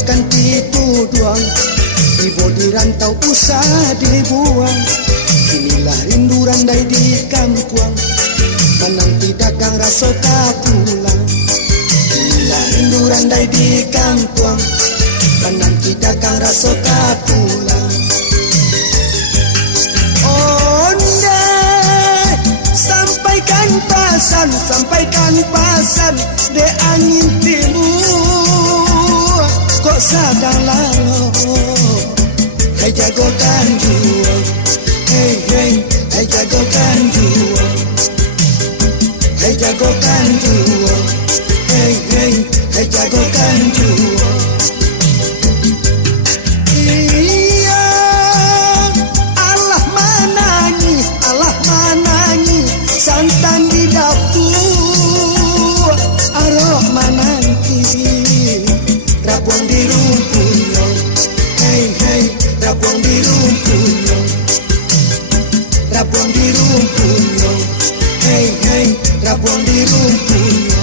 takkan tipu duang, ibu dirantau usah dibuang. Inilah rindu randai di kampuang, menanti dagang rasa pulang. Inilah rindu randai di kampuang, menanti dagang rasa pulang. Onde sampaikan pasan de angin timur, kok sadang lalu. Hai jagokan jua, hey hey, hai jagokan jua, hai jagokan jua, hey hey, hai jagokan jua. Iya, Allah manangi, santan di dapur, aroh mananti, rabuang di rumputnya, hey hey, rabuang di rumputnya, rabuang di rumputnya, hey hey, rabuang di rumputnya.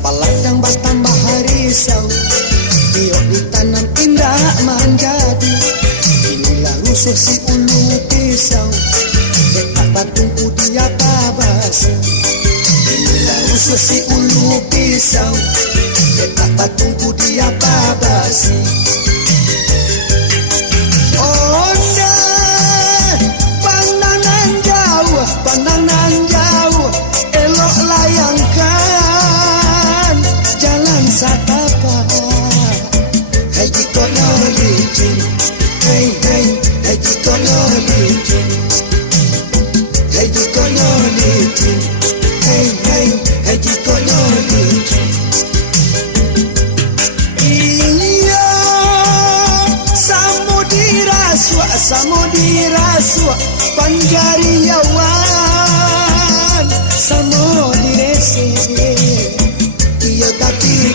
Paladang bertambah risau, biok ditanam indah menjadi. Inilah rusuh si ulu pisau, dekat batungku dia babas. Inilah rusuh si ulu pisau, dekat batungku dia babas. Onde pandangan jauh, elok layangkan jalan satapa. Hai jiko no licin, hey hey, hai jiko no licin, hai jiko no licin, hey hey, hai jiko no licin. Iya, samudira panjari yawan, samudira sih, iya tapi